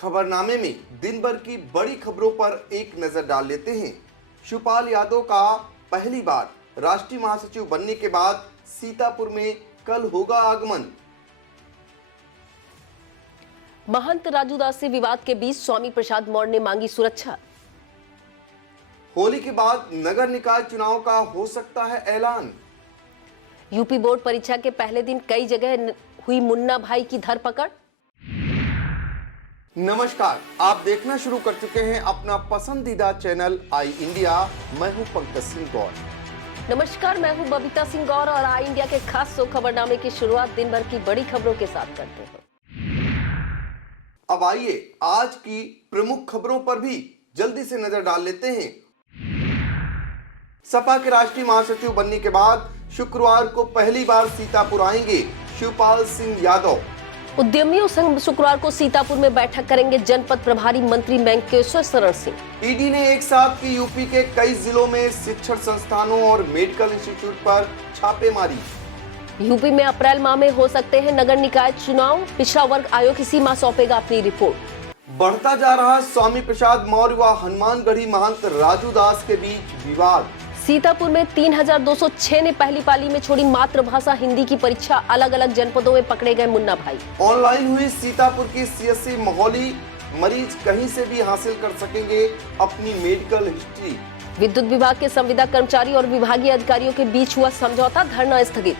खबरनामे में दिन भर की बड़ी खबरों पर एक नजर डाल लेते हैं। शिवपाल यादव का पहली बार राष्ट्रीय महासचिव बनने के बाद सीतापुर में कल होगा आगमन। महंत राजू दास से विवाद के बीच स्वामी प्रसाद मौर्य ने मांगी सुरक्षा। होली के बाद नगर निकाय चुनाव का हो सकता है ऐलान। यूपी बोर्ड परीक्षा के पहले दिन कई जगह हुई मुन्ना भाई की धरपकड़। नमस्कार, आप देखना शुरू कर चुके हैं अपना पसंदीदा चैनल आई इंडिया। मैं हूं पंकज सिंह गौर। नमस्कार, मैं हूं बबीता सिंह गौर और आई इंडिया के खास शो खबरनामे की शुरुआत दिन भर की बड़ी खबरों के साथ करते हैं। अब आइए आज की प्रमुख खबरों पर भी जल्दी से नजर डाल लेते हैं। सपा के राष्ट्रीय महासचिव बनने के बाद शुक्रवार को पहली बार सीतापुर आएंगे शिवपाल सिंह यादव। उद्यमियों संघ शुक्रवार को सीतापुर में बैठक करेंगे जनपद प्रभारी मंत्री वेंकटेश्वर शरण सिंह। ईडी ने एक साथ की यूपी के कई जिलों में शिक्षण संस्थानों और मेडिकल इंस्टीट्यूट पर छापेमारी। यूपी में अप्रैल माह में हो सकते हैं नगर निकाय चुनाव, पिछड़ा वर्ग आयोग इसी माह सौंपेगा अपनी रिपोर्ट। बढ़ता जा रहा स्वामी प्रसाद मौर्य व हनुमानगढ़ी महंत राजू दास के बीच विवाद। सीतापुर में 3206 ने पहली पाली में छोड़ी मातृभाषा हिंदी की परीक्षा, अलग अलग जनपदों में पकड़े गए मुन्ना भाई। ऑनलाइन हुई सीतापुर की सीएससी मोहाली, मरीज कहीं से भी हासिल कर सकेंगे अपनी मेडिकल हिस्ट्री। विद्युत विभाग के संविदा कर्मचारी और विभागीय अधिकारियों के बीच हुआ समझौता, धरना स्थगित।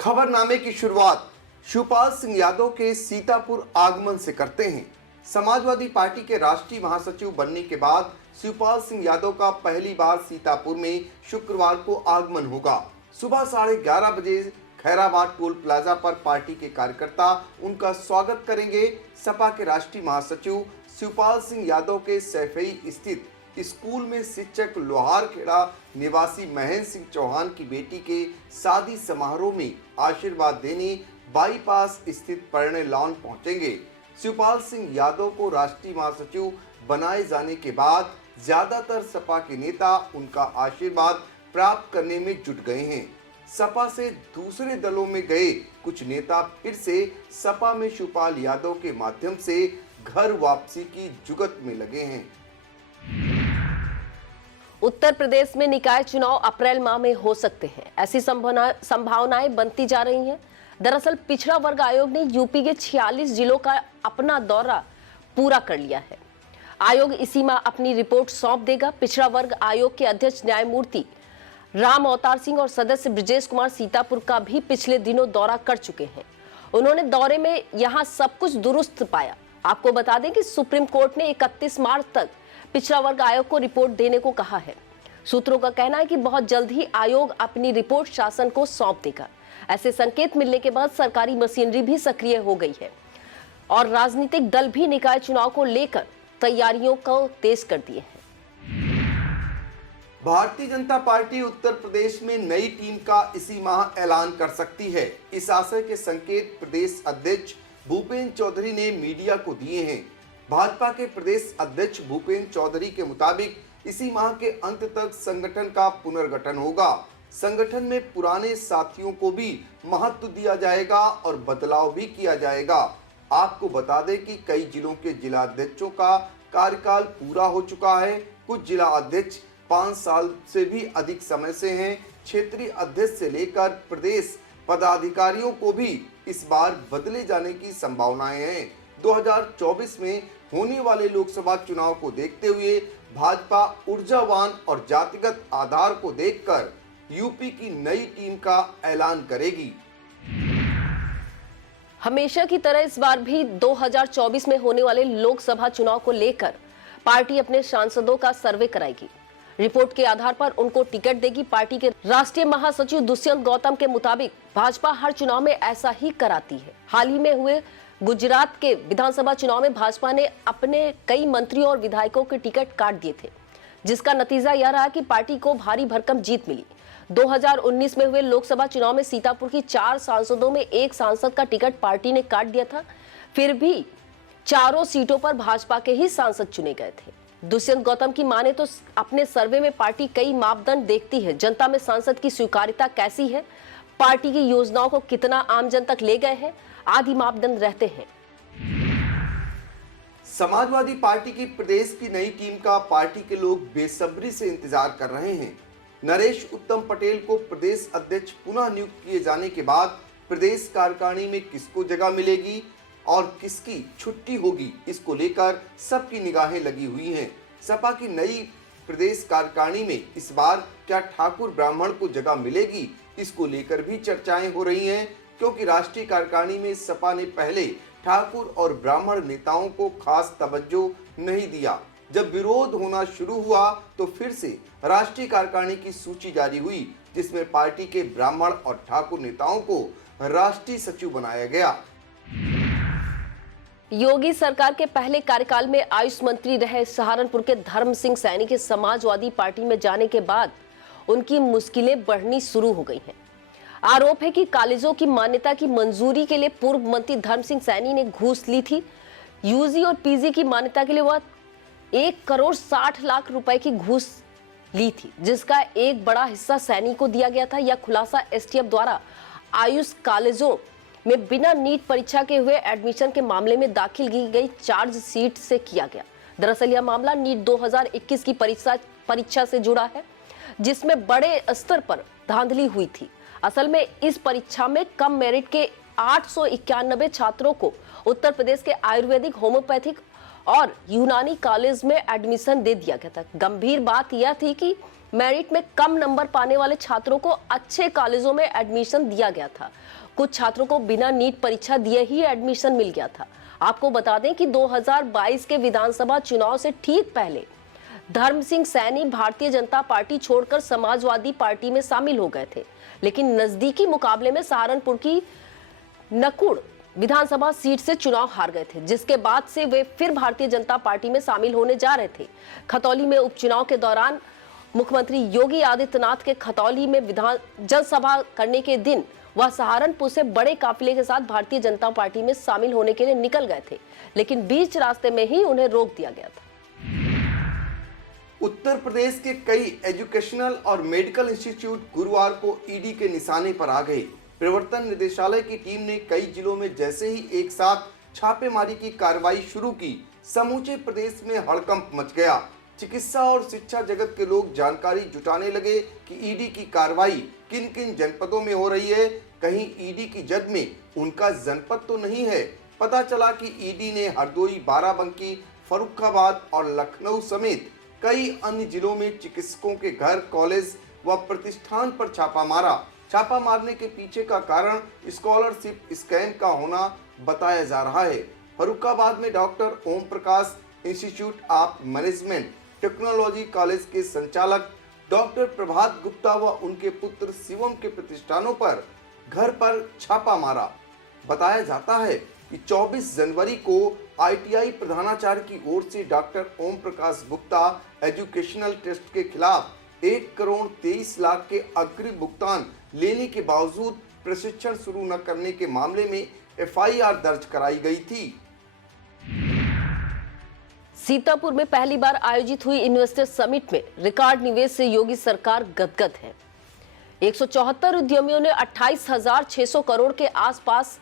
खबरनामे की शुरुआत शिवपाल सिंह यादव के सीतापुर आगमन से करते हैं। समाजवादी पार्टी के राष्ट्रीय महासचिव बनने के बाद शिवपाल सिंह यादव का पहली बार सीतापुर में शुक्रवार को आगमन होगा। सुबह 11:30 बजे खैराबाद टोल प्लाजा पर पार्टी के कार्यकर्ता उनका स्वागत करेंगे। सपा के राष्ट्रीय महासचिव शिवपाल सिंह यादव के सैफई स्थित स्कूल में शिक्षक लोहारखेड़ा निवासी महेंद्र सिंह चौहान की बेटी के शादी समारोह में आशीर्वाद देने बाईपास स्थित परिणय लॉन पहुंचेंगे। शिवपाल सिंह यादव को राष्ट्रीय महासचिव बनाए जाने के बाद ज्यादातर सपा के नेता उनका आशीर्वाद प्राप्त करने में जुट गए हैं। सपा से दूसरे दलों में गए कुछ नेता फिर से सपा में शिवपाल यादव के माध्यम से घर वापसी की जुगत में लगे हैं। उत्तर प्रदेश में निकाय चुनाव अप्रैल माह में हो सकते हैं, ऐसी संभावनाएं बनती जा रही हैं। दरअसल पिछड़ा वर्ग आयोग ने यूपी के 46 जिलों का अपना दौरा पूरा कर लिया है। आयोग इसी माह अपनी रिपोर्ट सौंप देगा। पिछड़ा वर्ग आयोग के अध्यक्ष न्यायमूर्ति राम अवतार सिंह और सदस्य ब्रजेश कुमार सीतापुर का भी पिछले दिनों दौरा कर चुके हैं। उन्होंने दौरे में यहां सब कुछ दुरुस्त पाया। आपको बता दें कि सुप्रीम कोर्ट ने 31 मार्च तक पिछड़ा वर्ग आयोग को रिपोर्ट देने को कहा है। सूत्रों का कहना है कि बहुत जल्द ही आयोग अपनी रिपोर्ट शासन को सौंप देगा। ऐसे संकेत मिलने के बाद सरकारी मशीनरी भी सक्रिय हो गई है और राजनीतिक दल भी निकाय चुनाव को लेकर तैयारियों को तेज कर दिए हैं। भारतीय जनता पार्टी उत्तर प्रदेश में नई टीम का इसी माह ऐलान कर सकती है। इस आशय के संकेत प्रदेश अध्यक्ष भूपेंद्र चौधरी ने मीडिया को दिए हैं। भाजपा के प्रदेश अध्यक्ष भूपेंद्र चौधरी के मुताबिक इसी माह के अंत तक संगठन का पुनर्गठन होगा। संगठन में पुराने साथियों को भी महत्व दिया जाएगा और बदलाव भी किया जाएगा। आपको बता दें कि कई जिलों के जिला अध्यक्षों का कार्यकाल पूरा हो चुका है। कुछ जिला अध्यक्ष 5 साल से भी अधिक समय से हैं। क्षेत्रीय अध्यक्ष से लेकर प्रदेश पदाधिकारियों को भी इस बार बदले जाने की संभावनाएं हैं। 2024 में होने वाले लोकसभा चुनाव को देखते हुए भाजपा ऊर्जावान और जातिगत आधार को देखकर यूपी की नई टीम का ऐलान करेगी। हमेशा की तरह इस बार भी 2024 में होने वाले लोकसभा चुनाव को लेकर पार्टी अपने सांसदों का सर्वे कराएगी। रिपोर्ट के आधार पर उनको टिकट देगी। पार्टी के राष्ट्रीय महासचिव दुष्यंत गौतम के मुताबिक भाजपा हर चुनाव में ऐसा ही कराती है। हाल ही में हुए गुजरात के विधानसभा चुनाव में भाजपा ने अपने कई मंत्रियों और विधायकों के टिकट काट दिए थे, जिसका नतीजा यह रहा कि पार्टी को भारी भरकम जीत मिली। 2019 में हुए लोकसभा चुनाव में सीतापुर की 4 सांसदों में एक सांसद का टिकट पार्टी ने काट दिया था। फिर भी चारों सीटों पर भाजपा के ही सांसद चुने गए थे। दुष्यंत गौतम की माने तो अपने सर्वे में पार्टी कई मापदंड देखती है। जनता में सांसद की स्वीकार्यता कैसी है, पार्टी की योजनाओं को कितना आम जन तक ले गए हैं, आदि मापदंड रहते हैं। समाजवादी पार्टी की प्रदेश की नई टीम का पार्टी के लोग बेसब्री से इंतजार कर रहे हैं। नरेश उत्तम पटेल को प्रदेश अध्यक्ष पुनः नियुक्त किए जाने के बाद प्रदेश कार्यकारिणी में किसको जगह मिलेगी और किसकी छुट्टी होगी, इसको लेकर सबकी निगाहें लगी हुई हैं। सपा की नई प्रदेश कार्यकारिणी में इस बार क्या ठाकुर ब्राह्मण को जगह मिलेगी, इसको लेकर भी चर्चाएं हो रही हैं, क्योंकि राष्ट्रीय कार्यकारिणी में सपा ने पहले ठाकुर और ब्राह्मण नेताओं को खास तवज्जो नहीं दिया। जब विरोध होना शुरू हुआ तो फिर से राष्ट्रीय कार्यकारिणी की सूची जारी हुई, जिसमें पार्टी के ब्राह्मण और ठाकुर नेताओं को राष्ट्रीय सचिव बनाया गया। योगी सरकार के पहले कार्यकाल में आयुष मंत्री रहे सहारनपुर के धर्म सिंह सैनी के समाजवादी पार्टी में जाने के बाद उनकी मुश्किलें बढ़नी शुरू हो गई हैं। आरोप है कि कॉलेजों की मान्यता की मंजूरी के लिए पूर्व मंत्री धर्म सिंह सैनी ने घूस ली थी। यूजी और पीजी की मान्यता के लिए वह 1,60,00,000 रुपए की घूस ली थी, जिसका एक बड़ा हिस्सा सैनी को दिया गया था। यह खुलासा एसटीएफ द्वारा आयुष कॉलेजों में बिना नीट परीक्षा के हुए एडमिशन के मामले में दाखिल की गई चार्जशीट से किया गया। दरअसल यह मामला नीट 2021 की परीक्षा से जुड़ा है, जिसमें बड़े स्तर पर धांधली हुई थी। असल में इस परीक्षा में कम मेरिट के 891 छात्रों को उत्तर प्रदेश के आयुर्वेदिक, होम्योपैथिक और यूनानी कॉलेज में एडमिशन दे दिया गया था। गंभीर बात यह थी कि मेरिट में कम नंबर पाने वाले छात्रों को अच्छे कॉलेजों में एडमिशन दिया गया था। कुछ छात्रों को बिना नीट परीक्षा दिए ही एडमिशन मिल गया था। आपको बता दें कि 2022 के विधानसभा चुनाव से ठीक पहले धर्म सिंह सैनी भारतीय जनता पार्टी छोड़कर समाजवादी पार्टी में शामिल हो गए थे, लेकिन नजदीकी मुकाबले में सहारनपुर की नकुड़ विधानसभा सीट से चुनाव हार गए थे, जिसके बाद से वे फिर भारतीय जनता पार्टी में शामिल होने जा रहे थे। खतौली में उपचुनाव के दौरान मुख्यमंत्री योगी आदित्यनाथ के खतौली में जनसभा करने के दिन वह सहारनपुर से बड़े काफिले के साथ भारतीय जनता पार्टी में शामिल होने के लिए निकल गए थे, लेकिन बीच रास्ते में ही उन्हें रोक दिया गया था। उत्तर प्रदेश के कई एजुकेशनल और मेडिकल इंस्टीट्यूट गुरुवार को ईडी के निशाने पर आ गए। प्रवर्तन निदेशालय की टीम ने कई जिलों में जैसे ही एक साथ छापेमारी की कार्रवाई शुरू की, समूचे प्रदेश में हड़कंप मच गया। चिकित्सा और शिक्षा जगत के लोग जानकारी जुटाने लगे कि ईडी की कार्रवाई किन किन जनपदों में हो रही है। कहीं ईडी की जद में उनका जनपद तो नहीं है। पता चला कि ईडी ने हरदोई, बाराबंकी, फर्रुखाबाद और लखनऊ समेत कई अन्य जिलों में चिकित्सकों के घर, कॉलेज व प्रतिष्ठान पर छापा मारा। छापा मारने के पीछे का कारण स्कॉलरशिप स्कैम का होना बताया जा रहा है। फर्रुखाबाद में doctor Om Prakash institute of management technology college के संचालक डॉक्टर प्रभात गुप्ता व उनके पुत्र शिवम के प्रतिष्ठानों पर घर पर छापा मारा। बताया जाता है कि 24 जनवरी को आईटीआई प्रधानाचार्य की ओर से doctor Om Prakash Gupta educational trust के खिलाफ 1,23,00,000 के अग्रिम भुगतान लेने के बावजूद प्रशिक्षण शुरू न करने के मामले में एफआईआर दर्ज कराई गई थी। सीतापुर में पहली बार आयोजित हुई इन्वेस्टर समिट में रिकॉर्ड निवेश से योगी सरकार गदगद है। 174 उद्यमियों ने 28,600 करोड़ के आसपास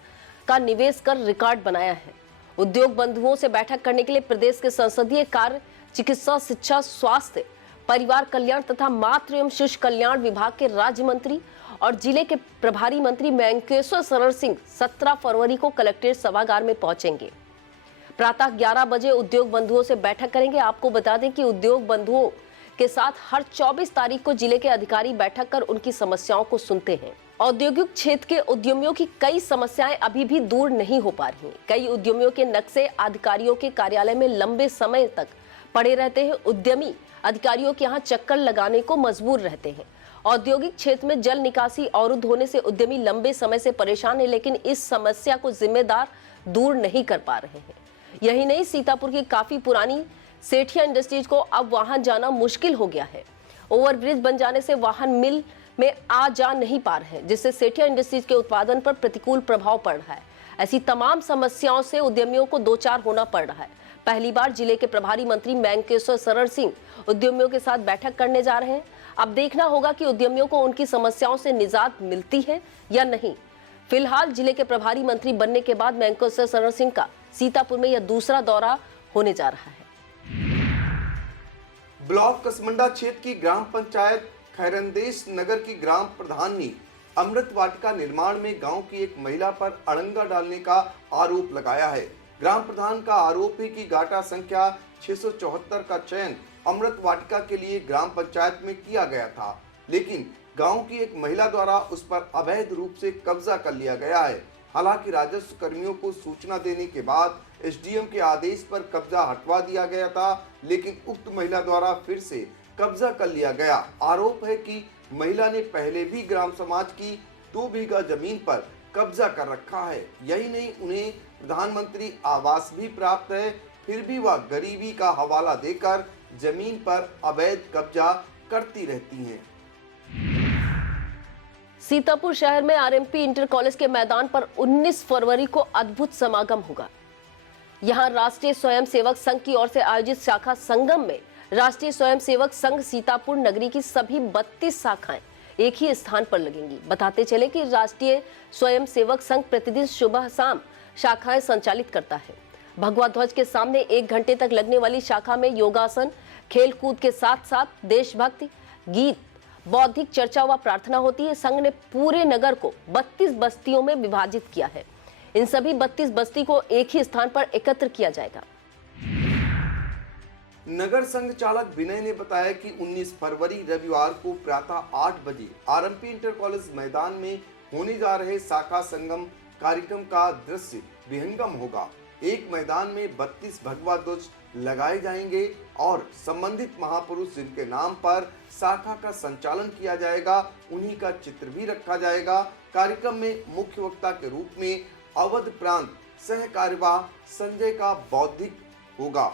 का निवेश कर रिकॉर्ड बनाया है। उद्योग बंधुओं से बैठक करने के लिए प्रदेश के संसदीय कार्य, चिकित्सा, शिक्षा, स्वास्थ्य, परिवार कल्याण तथा मातृ एवं शिशु कल्याण विभाग के राज्य मंत्री और जिले के प्रभारी मंत्री मेंकेश्वर शरण सिंह 17 फरवरी को कलेक्ट्रेट सभागार में पहुंचेंगे। प्रातः 11 बजे उद्योग बंधुओं से बैठक करेंगे। आपको बता दें कि उद्योग बंधुओं के साथ हर 24 तारीख को जिले के अधिकारी बैठक कर उनकी समस्याओं को सुनते हैं। औद्योगिक क्षेत्र के उद्यमियों की कई समस्याएं अभी भी दूर नहीं हो पा रही हैं। कई उद्यमियों के नक्शे अधिकारियों के कार्यालय में लंबे समय तक पड़े रहते हैं। उद्यमी अधिकारियों के यहाँ चक्कर लगाने को मजबूर रहते हैं। औद्योगिक क्षेत्र में जल निकासी अवरुद्ध होने से उद्यमी लंबे समय से परेशान है, लेकिन इस समस्या को जिम्मेदार दूर नहीं कर पा रहे हैं। यही नहीं, सीतापुर की काफी पुरानी सेठिया इंडस्ट्रीज को अब वाहन जाना मुश्किल हो गया है। ओवरब्रिज बन जाने से वाहन मिल में आ जा नहीं पा रहे हैं, जिससे सेठिया इंडस्ट्रीज के उत्पादन पर प्रतिकूल प्रभाव पड़ रहा है। ऐसी तमाम समस्याओं से उद्यमियों को दो चार होना पड़ रहा है। पहली बार जिले के प्रभारी मंत्री मेंकेश्वर शरण सिंह उद्यमियों के साथ बैठक करने जा रहे हैं। अब देखना होगा कि उद्यमियों को उनकी समस्याओं से निजात मिलती है या नहीं। फिलहाल जिले के प्रभारी मंत्री बनने के बाद मेंकेश्वर शरण सिंह का सीतापुर में यह दूसरा दौरा होने जा रहा है। ब्लॉक कसमंडा क्षेत्र की ग्राम पंचायत खैरंदेश नगर की ग्राम प्रधान ने अमृत वाटिका निर्माण में गांव की एक महिला पर अड़ंगा डालने का आरोप लगाया है। ग्राम प्रधान का आरोप है कि गाटा संख्या 674 का चयन अमृत वाटिका के लिए ग्राम पंचायत में किया गया था, लेकिन गांव की एक महिला द्वारा उस पर अवैध रूप से कब्जा कर लिया गया है। हालांकि राजस्व कर्मियों को सूचना देने के बाद एसडीएम के आदेश पर कब्जा हटवा दिया गया था, लेकिन उक्त महिला द्वारा फिर से कब्जा कर लिया गया। आरोप है कि महिला ने पहले भी ग्राम समाज की 2 बीघा जमीन पर कब्जा कर रखा है। यही नहीं, उन्हें प्रधानमंत्री आवास भी प्राप्त है, फिर भी वह गरीबी का हवाला देकर जमीन पर अवैध कब्जा करती रहती हैं। सीतापुर शहर में आरएमपी इंटर कॉलेज के मैदान पर 19 फरवरी को अद्भुत समागम होगा। यहां राष्ट्रीय स्वयंसेवक संघ की ओर से आयोजित शाखा संगम में राष्ट्रीय स्वयंसेवक संघ सीतापुर नगरी की सभी 32 शाखाएं एक ही स्थान पर लगेंगी। बताते चले कि राष्ट्रीय स्वयंसेवक संघ प्रतिदिन सुबह शाम शाखाएं संचालित करता है। भगवा ध्वज के सामने 1 घंटे तक लगने वाली शाखा में योगासन, खेल कूद के साथ साथ देशभक्ति गीत, बौद्धिक चर्चा व प्रार्थना होती है। संघ ने पूरे नगर को 32 बस्तियों में विभाजित किया है। इन सभी 32 बस्ती को एक ही स्थान पर एकत्र किया जाएगा। नगर संघ चालक विनय ने बताया कि 19 फरवरी रविवार को प्रातः 8 बजे आरएमपी इंटर कॉलेज मैदान में होने जा रहे शाखा संगम कार्यक्रम का दृश्य विहंगम होगा। एक मैदान में 32 भगवा ध्वज लगाए जाएंगे और संबंधित महापुरुष जिनके नाम पर शाखा का संचालन किया जाएगा उन्हीं का चित्र भी रखा जाएगा। कार्यक्रम में मुख्य वक्ता के रूप में अवध प्रांत सह कार्यवाह संजय का बौद्धिक होगा।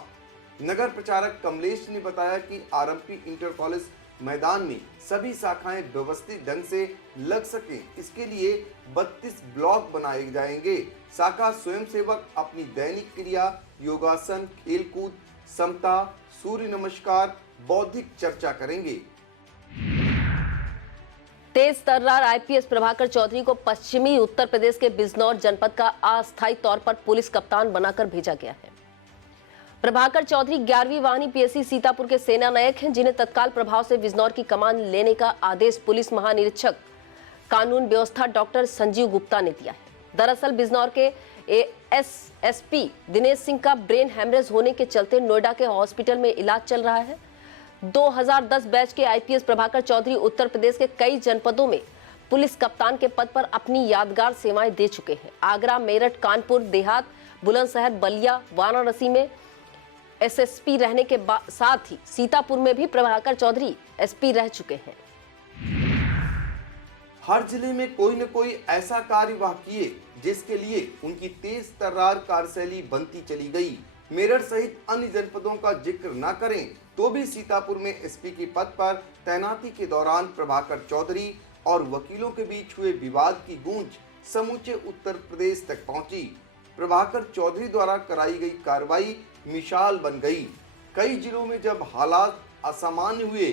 नगर प्रचारक कमलेश ने बताया कि आरएमपी इंटर कॉलेज मैदान में सभी शाखाएं व्यवस्थित ढंग से लग सके, इसके लिए 32 ब्लॉक बनाए जाएंगे। शाखा स्वयंसेवक अपनी दैनिक क्रिया, योगासन, खेलकूद, समता, सूर्य नमस्कार, बौद्धिक चर्चा करेंगे। तेज तर्रार आईपीएस प्रभाकर चौधरी को पश्चिमी उत्तर प्रदेश के बिजनौर जनपद का अस्थायी तौर पर पुलिस कप्तान बनाकर भेजा गया है। प्रभाकर चौधरी 11वीं वाहिनी पीएससी सीतापुर के सेना नायक हैं, जिन्हें तत्काल प्रभाव से बिजनौर की कमान लेने का आदेश पुलिस महानिरीक्षक कानून व्यवस्था डॉक्टर संजीव गुप्ता ने दिया है। दरअसल बिजनौर के एएसएसपी दिनेश सिंह का ब्रेन हैमरेज होने के चलते नोएडा के हॉस्पिटल में इलाज चल रहा है। 2010 बैच के आईपीएस प्रभाकर चौधरी उत्तर प्रदेश के कई जनपदों में पुलिस कप्तान के पद पर अपनी यादगार सेवाएं दे चुके हैं। आगरा, मेरठ, कानपुर देहात, बुलंदशहर, बलिया, वाराणसी में एसएसपी रहने के साथ ही सीतापुर में भी प्रभाकर चौधरी एसपी रह चुके हैं। हर जिले में कोई न कोई ऐसा कार्य वह किए जिसके लिए उनकी तेज तर्रार कार्यशैली बनती चली गई। मेरठ सहित अन्य जनपदों का जिक्र न करें तो भी सीतापुर में एसपी के पद पर तैनाती के दौरान प्रभाकर चौधरी और वकीलों के बीच हुए विवाद की गूंज समूचे उत्तर प्रदेश तक पहुंची। प्रभाकर चौधरी द्वारा कराई गई कार्रवाई मिसाल बन गई। कई जिलों में जब हालात असामान्य हुए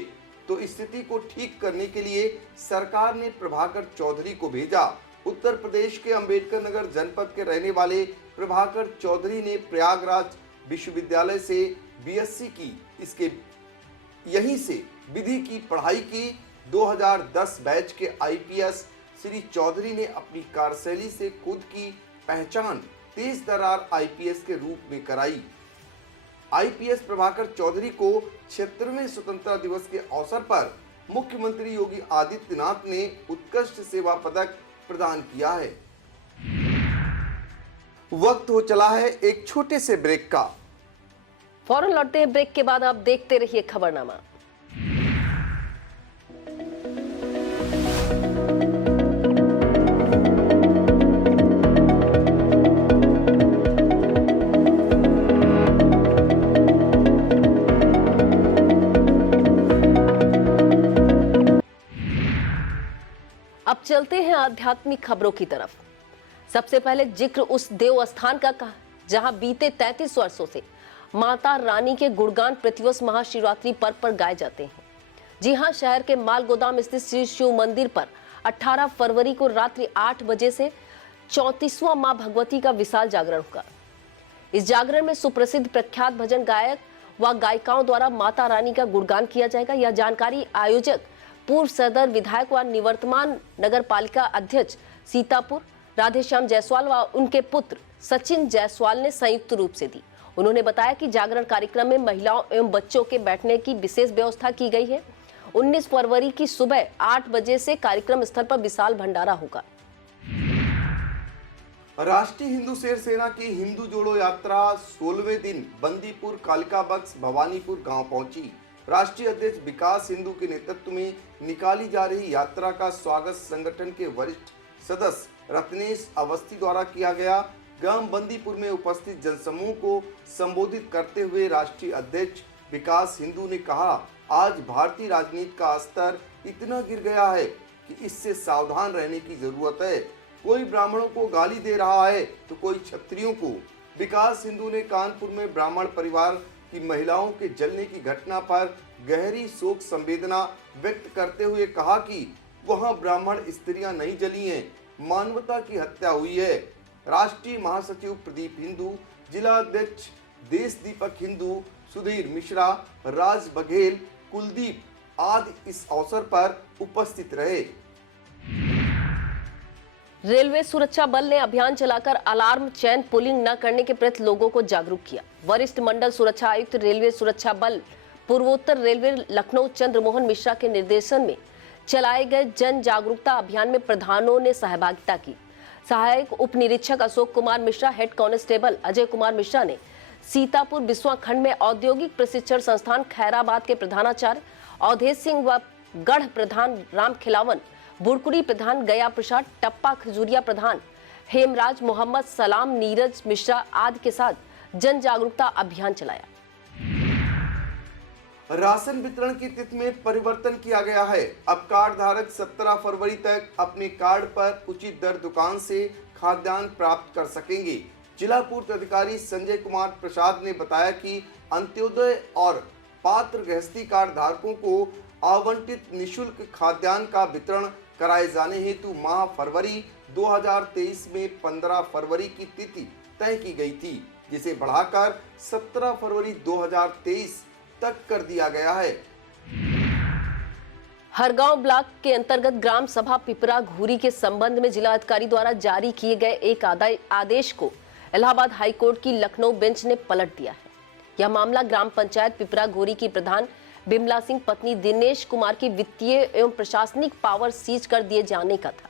तो स्थिति को ठीक करने के लिए सरकार ने प्रभाकर चौधरी को भेजा। उत्तर प्रदेश के अंबेडकर नगर जनपद के रहने वाले प्रभाकर चौधरी ने प्रयागराज विश्वविद्यालय से बीएससी की, इसके यहीं से विधि की पढ़ाई की। 2010 बैच के आईपीएस श्री चौधरी ने अपनी कार्यशैली से खुद की पहचान तेज तर्रार आईपीएस के रूप में कराई। आईपीएस प्रभाकर चौधरी को 76वें स्वतंत्रता दिवस के अवसर पर मुख्यमंत्री योगी आदित्यनाथ ने उत्कृष्ट सेवा पदक प्रदान किया है। वक्त हो चला है एक छोटे से ब्रेक का। फौरन लौटते हैं ब्रेक के बाद। आप देखते रहिए खबरनामा। अब चलते हैं आध्यात्मिक खबरों की तरफ। सबसे पहले जिक्र उस देव स्थान का जहां बीते 33 वर्षों से माता रानी के गुणगान प्रतिवर्ष महाशिवरात्रि पर्व पर गाए जाते हैं। जी हां, शहर के माल गोदाम स्थित श्री शिव मंदिर पर 18 फरवरी को रात्रि 8 बजे से 34वां मां भगवती का विशाल जागरण होगा। इस जागरण में सुप्रसिद्ध प्रख्यात भजन गायक व गायिकाओं द्वारा माता रानी का गुणगान किया जाएगा। यह जानकारी आयोजक पूर्व सदर विधायक व निवर्तमान नगर पालिका अध्यक्ष सीतापुर राधेश्याम जायसवाल व उनके पुत्र सचिन जायसवाल ने संयुक्त रूप से दी। उन्होंने बताया कि जागरण कार्यक्रम में महिलाओं एवं बच्चों के बैठने की विशेष व्यवस्था की गई है। 19 फरवरी की सुबह 8 बजे से कार्यक्रम स्थल पर विशाल भंडारा होगा। राष्ट्रीय हिंदू शेर सेना की हिंदू जोड़ो यात्रा 16वें दिन बंदीपुर कालिका बक्स भवानीपुर गांव पहुंची। राष्ट्रीय अध्यक्ष विकास हिंदू के नेतृत्व में निकाली जा रही यात्रा का स्वागत संगठन के वरिष्ठ सदस्य रत्नेश अवस्थी द्वारा किया गया। ग्राम बंदीपुर में उपस्थित जनसमूह को संबोधित करते हुए राष्ट्रीय अध्यक्ष विकास हिंदू ने कहा, आज भारतीय राजनीति का स्तर इतना गिर गया है कि इससे सावधान रहने की जरूरत है। कोई ब्राह्मणों को गाली दे रहा है तो कोई क्षत्रियों को। विकास हिंदू ने कानपुर में ब्राह्मण परिवार की महिलाओं के जलने की घटना पर गहरी शोक संवेदना व्यक्त करते हुए कहा कि वहां ब्राह्मण स्त्रियां नहीं जली हैं, मानवता की हत्या हुई है। राष्ट्रीय महासचिव प्रदीप हिंदू, जिला अध्यक्ष देश दीपक हिंदू, सुधीर मिश्रा, राज बघेल, कुलदीप आदि इस अवसर पर उपस्थित रहे। रेलवे सुरक्षा बल ने अभियान चलाकर अलार्म चैन पुलिंग न करने के प्रति लोगों को जागरूक किया। वरिष्ठ मंडल सुरक्षा आयुक्त रेलवे सुरक्षा बल पूर्वोत्तर रेलवे लखनऊ चंद्रमोहन मिश्रा के निर्देशन में चलाए गए जन जागरूकता अभियान में प्रधानों ने सहभागिता की। सहायक उप निरीक्षक अशोक कुमार मिश्रा, हेड कांस्टेबल अजय कुमार मिश्रा ने सीतापुर बिस्वा खंड में औद्योगिक प्रशिक्षण संस्थान खैराबाद के प्रधानाचार्य अवधेश सिंह व गढ़ प्रधान राम खिलावन, बुड़कुड़ी प्रधान गया प्रसाद, टप्पा खजूरिया प्रधान हेमराज, मोहम्मद सलाम, नीरज मिश्रा आदि के साथ जन जागरूकता अभियान चलाया। राशन वितरण की तिथि में परिवर्तन किया गया है। अब कार्ड धारक 17 फरवरी तक अपने कार्ड पर उचित दर दुकान से खाद्यान्न प्राप्त कर सकेंगे। जिला पूर्त अधिकारी संजय कुमार प्रसाद ने बताया कि अंत्योदय और पात्र गृहस्थी कार्ड धारकों को आवंटित निःशुल्क खाद्यान्न का वितरण कराए जाने हेतु माह फरवरी 2023 में 15 फरवरी की तिथि तय की गई थी, जिसे बढ़ाकर 17 फरवरी 2023 तक कर दिया गया है। हरगांव ब्लॉक के अंतर्गत ग्राम सभा पिपरा घूरी के संबंध में जिला अधिकारी द्वारा जारी किए गए एक आदेश को इलाहाबाद हाईकोर्ट की लखनऊ बेंच ने पलट दिया है। यह मामला ग्राम पंचायत पिपरा घूरी की प्रधान बिमला सिंह पत्नी दिनेश कुमार की वित्तीय एवं प्रशासनिक पावर सीज कर दिए जाने का था।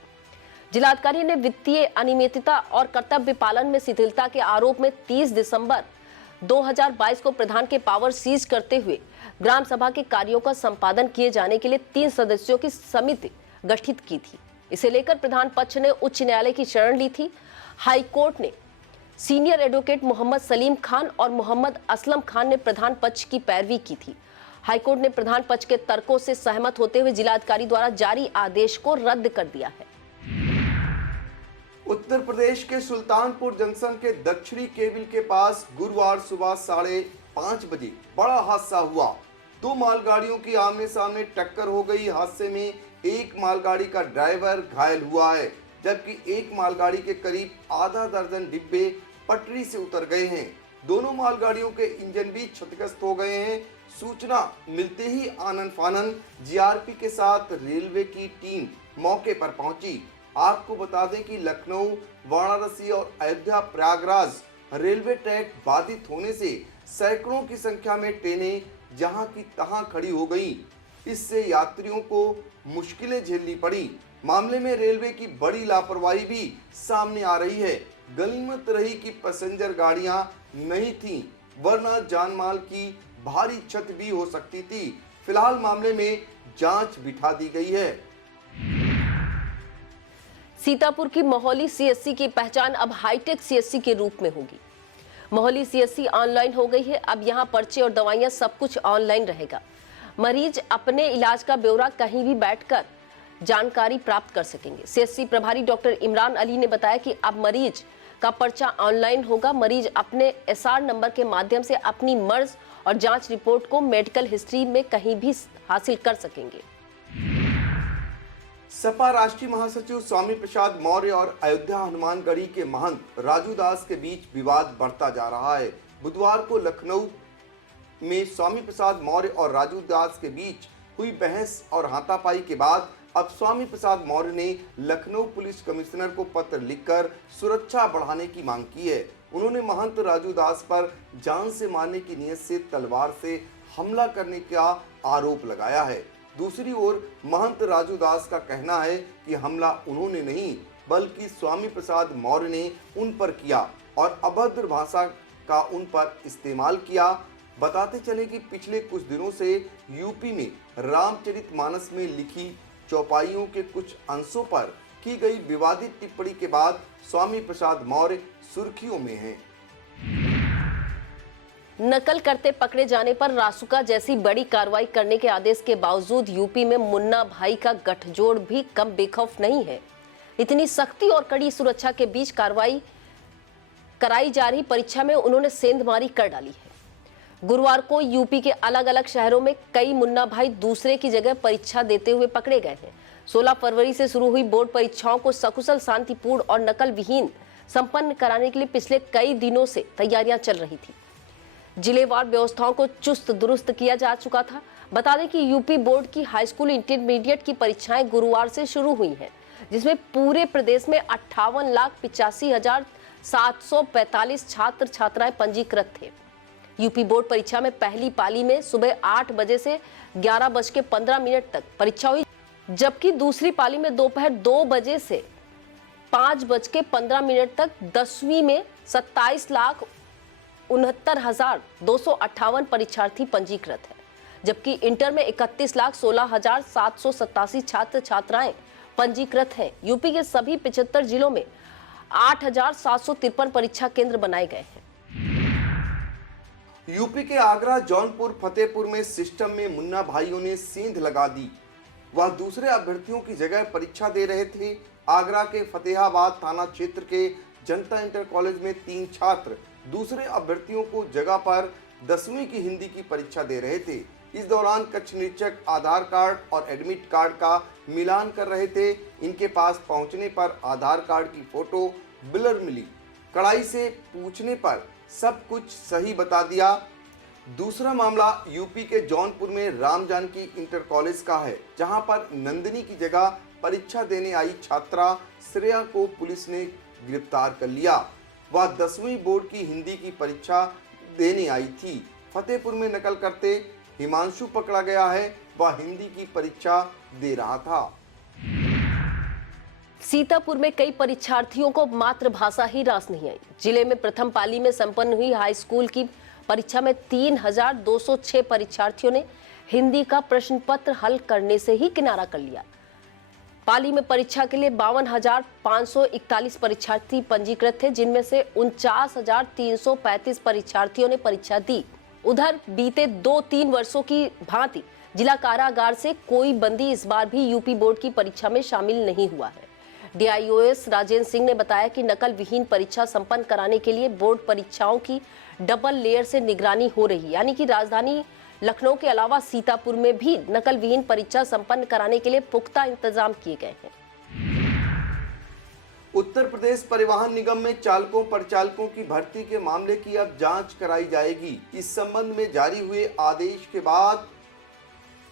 जिलाधिकारी ने वित्तीय अनियमितता और कर्तव्य पालन में शिथिलता के आरोप में 30 दिसंबर 2022 को प्रधान के पावर सीज करते हुए ग्राम सभा के कार्यों का संपादन किए जाने के लिए 3 सदस्यों की समिति गठित की थी। इसे लेकर प्रधान पक्ष ने उच्च न्यायालय की शरण ली थी। हाईकोर्ट ने सीनियर एडवोकेट मोहम्मद सलीम खान और मोहम्मद असलम खान ने प्रधान पक्ष की पैरवी की थी। हाईकोर्ट ने प्रधान पक्ष के तर्कों से सहमत होते हुए जिलाधिकारी द्वारा जारी आदेश को रद्द कर दिया है। उत्तर प्रदेश के सुल्तानपुर जंक्शन के दक्षिणी केबिल के पास गुरुवार सुबह 5:30 बजे बड़ा हादसा हुआ। 2 मालगाड़ियों की आमने सामने टक्कर हो गई। हादसे में एक मालगाड़ी का ड्राइवर घायल हुआ है, जबकि एक मालगाड़ी के करीब आधा दर्जन डिब्बे पटरी से उतर गए हैं। दोनों मालगाड़ियों के इंजन भी क्षतिग्रस्त हो गए हैं। सूचना मिलते ही आनन फानन जीआरपी के साथ रेलवे की टीम मौके पर पहुंची। आपको बता दें कि लखनऊ, वाराणसी और अयोध्या प्रयागराज रेलवे ट्रैक बाधित होने से सैकड़ों की संख्या में ट्रेनें जहां की तहां खड़ी हो गई। इससे यात्रियों को मुश्किलें झेलनी पड़ी। मामले में रेलवे की बड़ी लापरवाही भी सामने आ रही है। गनीमत रही कि पैसेंजर गाड़ियां नहीं थीं, वरना जानमाल की भारी क्षति भी हो सकती थी। फिलहाल मामले में जांच बिठा दी गई है। सीतापुर की मोहाली सीएससी की पहचान अब हाईटेक सीएससी के रूप में होगी। मोहाली सीएससी ऑनलाइन हो गई है। अब यहां पर्चे और दवाइयां सब कुछ ऑनलाइन रहेगा। मरीज अपने इलाज का ब्यौरा कहीं भी बैठकर जानकारी प्राप्त कर सकेंगे। सीएससी प्रभारी डॉक्टर इमरान अली ने बताया कि अब मरीज का पर्चा ऑनलाइन होगा। मरीज अपने एसआर नंबर के माध्यम से अपनी मर्ज और जांच रिपोर्ट को मेडिकल हिस्ट्री में कहीं भी हासिल कर सकेंगे। सपा राष्ट्रीय महासचिव स्वामी प्रसाद मौर्य और अयोध्या हनुमानगढ़ी के महंत राजू दास के बीच विवाद बढ़ता जा रहा है। बुधवार को लखनऊ में स्वामी प्रसाद मौर्य और राजू दास के बीच हुई बहस और हाथापाई के बाद अब स्वामी प्रसाद मौर्य ने लखनऊ पुलिस कमिश्नर को पत्र लिखकर सुरक्षा बढ़ाने की मांग की है। उन्होंने महंत राजू दास पर जान से मारने की नीयत से तलवार से हमला करने का आरोप लगाया है। दूसरी ओर महंत राजू दास का कहना है कि हमला उन्होंने नहीं बल्कि स्वामी प्रसाद मौर्य ने उन पर किया और अभद्र भाषा का उन पर इस्तेमाल किया। बताते चले कि पिछले कुछ दिनों से यूपी में रामचरितमानस में लिखी चौपाइयों के कुछ अंशों पर की गई विवादित टिप्पणी के बाद स्वामी प्रसाद मौर्य सुर्खियों में हैं। नकल करते पकड़े जाने पर रासुका जैसी बड़ी कार्रवाई करने के आदेश के बावजूद यूपी में मुन्ना भाई का गठजोड़ भी कम बेखौफ नहीं है। इतनी सख्ती और कड़ी सुरक्षा के बीच कार्रवाई कराई जा रही परीक्षा में उन्होंने सेंधमारी कर डाली है। गुरुवार को यूपी के अलग अलग शहरों में कई मुन्ना भाई दूसरे की जगह परीक्षा देते हुए पकड़े गए हैं। 16 फरवरी से शुरू हुई बोर्ड परीक्षाओं को सकुशल, शांतिपूर्ण और नकल विहीन संपन्न कराने के लिए पिछले कई दिनों से तैयारियां चल रही थी। जिलेवार व्यवस्थाओं को चुस्त दुरुस्त किया जा चुका था। बता दें कि यूपी बोर्ड की हाई स्कूल इंटरमीडिएट की परीक्षाएं गुरुवार से शुरू हुई हैं, जिसमें पूरे प्रदेश में 58,85,745 छात्र छात्राएं पंजीकृत थे। यूपी बोर्ड परीक्षा में पहली पाली में सुबह 8 बजे से 11:15 तक परीक्षा हुई, जबकि दूसरी पाली में दोपहर 2 बजे से 5:15 तक। 10वीं में 27,69,258 परीक्षार्थी पंजीकृत है, जबकि इंटर में 31,16,787 छात्र छात्राएं पंजीकृत हैं। यूपी के सभी 75 जिलों में 8,753 परीक्षा केंद्र बनाए गए हैं। यूपी के आगरा, जौनपुर, फतेहपुर में सिस्टम में मुन्ना भाइयों ने सेंध लगा दी। वह दूसरे अभ्यर्थियों की जगह परीक्षा दे रहे थे। आगरा के फतेहाबाद थाना क्षेत्र के जनता इंटर कॉलेज में 3 छात्र दूसरे अभ्यर्थियों को जगह पर 10वीं की हिंदी की परीक्षा दे रहे थे। इस दौरान कक्ष निरीक्षक आधार कार्ड और एडमिट कार्ड का मिलान कर रहे थे। इनके पास पहुंचने पर आधार कार्ड की फोटो ब्लर मिली। कड़ाई से पूछने पर सब कुछ सही बता दिया। दूसरा मामला यूपी के जौनपुर में राम जानकी इंटर कॉलेज का है, जहां पर नंदिनी की जगह परीक्षा देने आई छात्रा श्रेया को पुलिस ने गिरफ्तार कर लिया। वह 10वीं बोर्ड की हिंदी की परीक्षा देने आई थी। फतेहपुर में नकल करते हिमांशु पकड़ा गया है। वह हिंदी की परीक्षा दे रहा था। सीतापुर में कई परीक्षार्थियों को मातृभाषा ही रास नहीं आई। जिले में प्रथम पाली में संपन्न हुई हाई स्कूल की परीक्षा में 3,206 परीक्षार्थियों ने हिंदी का प्रश्न पत्र हल करने से ही किनारा कर लिया। पाली में परीक्षा के लिए 52,541 परीक्षार्थी पंजीकृत थे, जिनमें से 49,335 परीक्षार्थियों ने परीक्षा दी। उधर बीते 2-3 वर्षों की भांति जिला कारागार से कोई बंदी इस बार भी यूपी बोर्ड की परीक्षा में शामिल नहीं हुआ है। DIOS राजेंद्र सिंह ने बताया कि नकल विहीन परीक्षा संपन्न कराने के लिए बोर्ड परीक्षाओं की डबल लेयर से निगरानी हो रही, यानी कि राजधानी लखनऊ के अलावा सीतापुर में भी नकल विहीन परीक्षा संपन्न कराने के लिए पुख्ता इंतजाम किए गए हैं। उत्तर प्रदेश परिवहन निगम में चालकों परिचालकों की भर्ती के मामले की अब जांच कराई जाएगी। इस संबंध में जारी हुए आदेश के बाद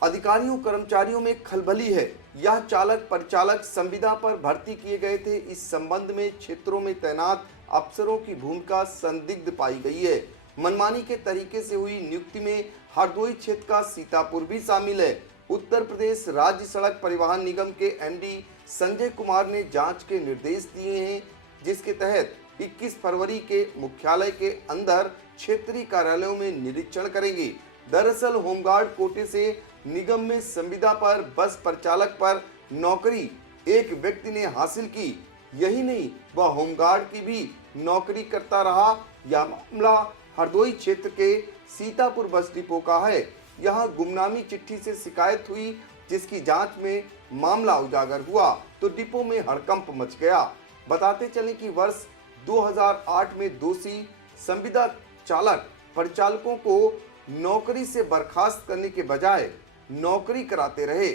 अधिकारियों कर्मचारियों में खलबली है। यह चालक परिचालक संविदा पर भर्ती किए गए थे। इस संबंध में क्षेत्रों में तैनात अफसरों की भूमिका संदिग्ध पाई गई है। मनमानी के तरीके से हुई नियुक्ति में हरदोई क्षेत्र का सीतापुर भी शामिल है। उत्तर प्रदेश राज्य सड़क परिवहन निगम के MD संजय कुमार ने जांच के निर्देश दिए हैं, जिसके तहत 21 फरवरी के मुख्यालय के अंदर क्षेत्रीय कार्यालयों में निरीक्षण करेंगे। दरअसल होमगार्ड कोटे से निगम में संविदा पर बस परिचालक पर नौकरी एक व्यक्ति ने हासिल की। यही नहीं, वह होमगार्ड की भी नौकरी करता रहा। यह मामला हरदोई क्षेत्र के सीतापुर बस डिपो का है। यहाँ गुमनामी चिट्ठी से शिकायत हुई, जिसकी जांच में मामला उजागर हुआ तो डिपो में हड़कंप मच गया। बताते चलें कि वर्ष 2008 में दोषी संविदा चालक परिचालकों को नौकरी से बर्खास्त करने के बजाय नौकरी कराते रहे।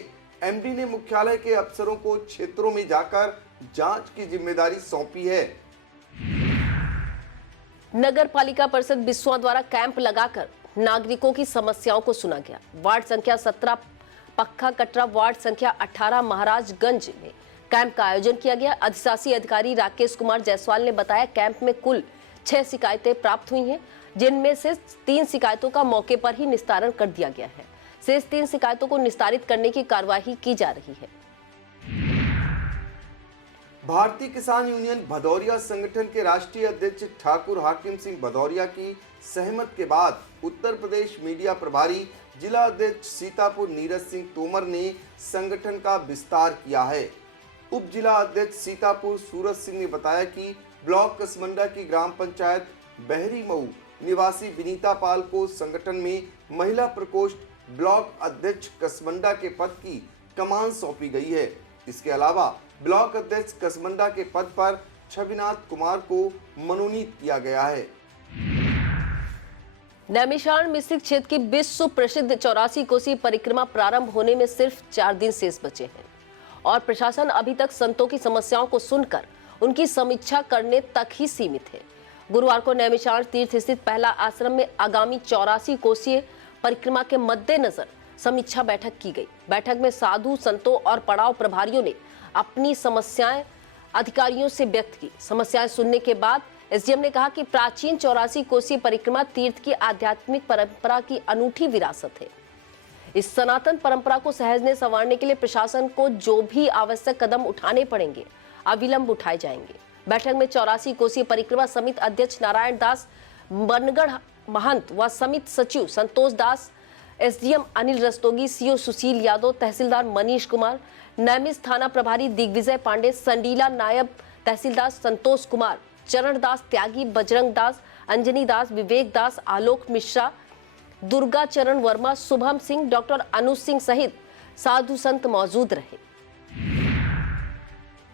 एमडी ने मुख्यालय के अफसरों को क्षेत्रों में जाकर जांच की जिम्मेदारी सौंपी है। नगर पालिका परिषद बिस्वा द्वारा कैंप लगाकर नागरिकों की समस्याओं को सुना गया। वार्ड संख्या 17 पक्का कटरा, वार्ड संख्या 18 महाराजगंज में कैंप का आयोजन किया गया। अधिशासी अधिकारी राकेश कुमार जायसवाल ने बताया, कैंप में कुल 6 शिकायतें प्राप्त हुई हैं, जिनमें से 3 शिकायतों का मौके पर ही निस्तारण कर दिया गया है। शेष 3 शिकायतों को निस्तारित करने की कार्यवाही की जा रही है। भारतीय किसान यूनियन भदौरिया संगठन के राष्ट्रीय अध्यक्ष ठाकुर हाकिम सिंह भदौरिया की सहमत के बाद उत्तर प्रदेश मीडिया प्रभारी जिला अध्यक्ष सीतापुर नीरज सिंह तोमर ने संगठन का विस्तार किया है। उप जिला अध्यक्ष सीतापुर सूरज सिंह ने बताया कि ब्लॉक कसमंडा की ग्राम पंचायत बहरी मऊ निवासी विनीता पाल को संगठन में महिला प्रकोष्ठ ब्लॉक अध्यक्ष कसमंडा के पद की कमान सौंपी गई है। इसके अलावा ब्लॉक अध्यक्ष कसमंडा के पद पर छविनाथ कुमार को मनोनीत किया गया है। नैमिषारण्य मिश्रित क्षेत्र की विश्व प्रसिद्ध 84 कोसी परिक्रमा प्रारंभ होने में सिर्फ 4 दिन शेष बचे हैं और प्रशासन अभी तक संतों की समस्याओं को सुनकर उनकी समीक्षा करने तक ही सीमित है। गुरुवार को नैमिषारण्य तीर्थ स्थित पहला आश्रम में आगामी 84 कोसीय परिक्रमा के मद्देनजर समीक्षा बैठक की गई। बैठक में साधु संतों और पड़ाव प्रभारियों ने अपनी समस्याएं अधिकारियों से व्यक्त की। समस्याएं सुनने के बाद एसडीएम ने कहा कि प्राचीन 84 कोसीय परिक्रमा तीर्थ की आध्यात्मिक परंपरा की अनूठी विरासत है। इस सनातन परंपरा को सहजने संवारने के लिए प्रशासन को जो भी आवश्यक कदम उठाने पड़ेंगे अविलंब उठाए जाएंगे। बैठक में 84 कोसीय परिक्रमा समिति अध्यक्ष नारायण दास बनगढ़ महंत व समिति सचिव संतोष दास, एसडीएम अनिल रस्तोगी, सीओ सुशील यादव, तहसीलदार मनीष कुमार, नैमिष थाना प्रभारी दिग्विजय पांडे, संडीला नायब तहसीलदार संतोष कुमार, चरण दास त्यागी, बजरंग दास, अंजनी दास, विवेक दास, आलोक मिश्रा, दुर्गा चरण वर्मा, शुभम सिंह, डॉक्टर अनुज सिंह सहित साधु संत मौजूद रहे।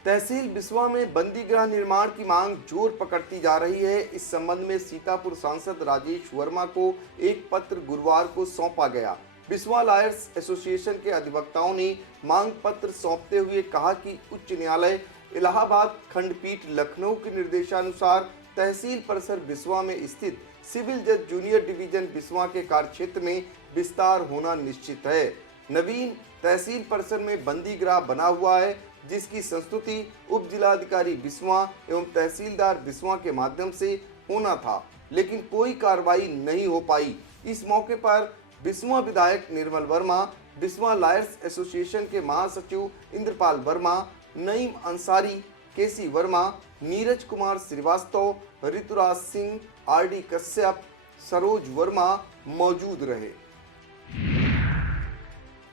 तहसील बिस्वा में बंदी गृह निर्माण की मांग जोर पकड़ती जा रही है। इस संबंध में सीतापुर सांसद राजेश वर्मा को एक पत्र गुरुवार को सौंपा गया। बिस्वा लॉयर्स एसोसिएशन के अधिवक्ताओं ने मांग पत्र सौंपते हुए कहा कि उच्च न्यायालय इलाहाबाद खंडपीठ लखनऊ के निर्देशानुसार तहसील परिसर बिस्वा में स्थित सिविल जज जूनियर डिवीजन बिस्वा के कार्यक्षेत्र में विस्तार होना निश्चित है। नवीन तहसील परिसर में बंदी गृह बना हुआ है, जिसकी संस्तुति उप जिलाधिकारी बिस्वा एवं तहसीलदार बिस्वा के माध्यम से होना था, लेकिन कोई कार्रवाई नहीं हो पाई। इस मौके पर बिस्वा विधायक निर्मल वर्मा, बिस्वा लॉयर्स एसोसिएशन के महासचिव इंद्रपाल वर्मा, नईम अंसारी, केसी वर्मा, नीरज कुमार श्रीवास्तव, ऋतुराज सिंह, आरडी कश्यप, सरोज वर्मा मौजूद रहे।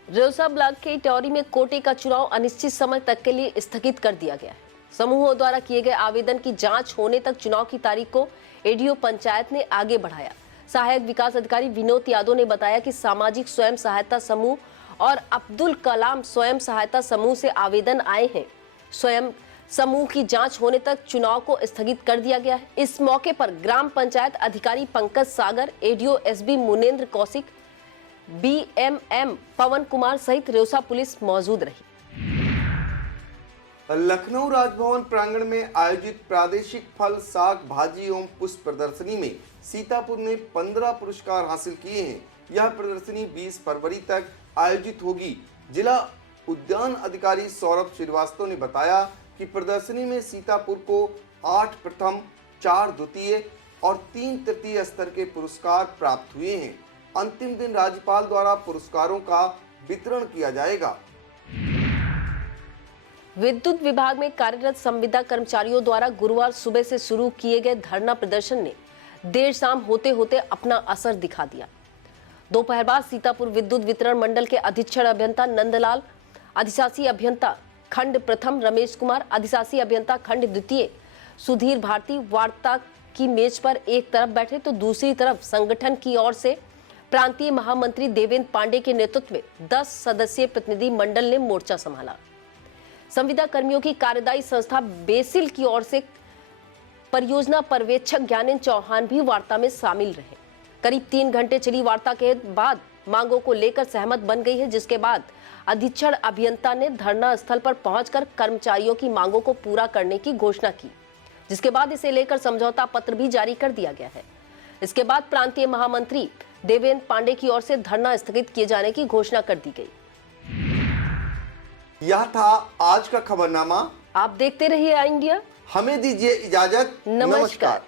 रिौसा ब्लॉक के इटौरी में कोटे का चुनाव अनिश्चित समय तक के लिए स्थगित कर दिया गया है। समूहों द्वारा किए गए आवेदन की जांच होने तक चुनाव की तारीख को एडीओ पंचायत ने आगे बढ़ाया। सहायक विकास अधिकारी विनोद यादव ने बताया कि सामाजिक स्वयं सहायता समूह और अब्दुल कलाम स्वयं सहायता समूह से आवेदन आए हैं। स्वयं समूह की जांच होने तक चुनाव को स्थगित कर दिया गया है। इस मौके पर ग्राम पंचायत अधिकारी Pankaj Sagar, ADO SB Munendra Kaushik, BMM Pawan Kumar सहित रिौसा पुलिस मौजूद रही। लखनऊ राजभवन प्रांगण में आयोजित प्रादेशिक फल, साग, भाजी एवं पुष्प प्रदर्शनी में सीतापुर ने 15 पुरस्कार हासिल किए हैं। यह प्रदर्शनी 20 फरवरी तक आयोजित होगी। जिला उद्यान अधिकारी सौरभ श्रीवास्तव ने बताया कि प्रदर्शनी में सीतापुर को 8 प्रथम, 4 द्वितीय और 3 तृतीय स्तर के पुरस्कार प्राप्त हुए हैं। अंतिम दिन राज्यपाल द्वारा पुरस्कारों का वितरण किया जाएगा। विद्युत विभाग में कार्यरत संविदा कर्मचारियों द्वारा गुरुवार सुबह से शुरू किए गए धरना प्रदर्शन ने देर शाम होते होते अपना असर दिखा दिया। दोपहर बाद सीतापुर विद्युत वितरण मंडल के अधीक्षण अभियंता नंदलाल, अधिशासी अभियंता खंड प्रथम रमेश कुमार, अधिशासी अभियंता खंड द्वितीय सुधीर भारती वार्ता की मेज पर एक तरफ बैठे तो दूसरी तरफ संगठन की ओर से प्रांतीय महामंत्री देवेंद्र पांडे के नेतृत्व में 10 सदस्यीय प्रतिनिधि मंडल ने मोर्चा संभाला। संविदा कर्मियों की कार्यदायी संस्था बेसिल की ओर से परियोजना पर्यवेक्षक ज्ञानेंद्र चौहान भी वार्ता में शामिल रहे। करीब 3 घंटे चली वार्ता के बाद मांगों को लेकर सहमत बन गई है, जिसके बाद अधीक्षण अभियंता ने धरना स्थल पर पहुंचकर कर्मचारियों की मांगों को पूरा करने की घोषणा की, जिसके बाद इसे लेकर समझौता पत्र भी जारी कर दिया गया है। इसके बाद प्रांतीय महामंत्री देवेंद्र पांडे की ओर से धरना स्थगित किए जाने की घोषणा कर दी गई। यह था आज का खबरनामा। आप देखते रहिए आई इंडिया। हमें दीजिए इजाजत। नमस्कार।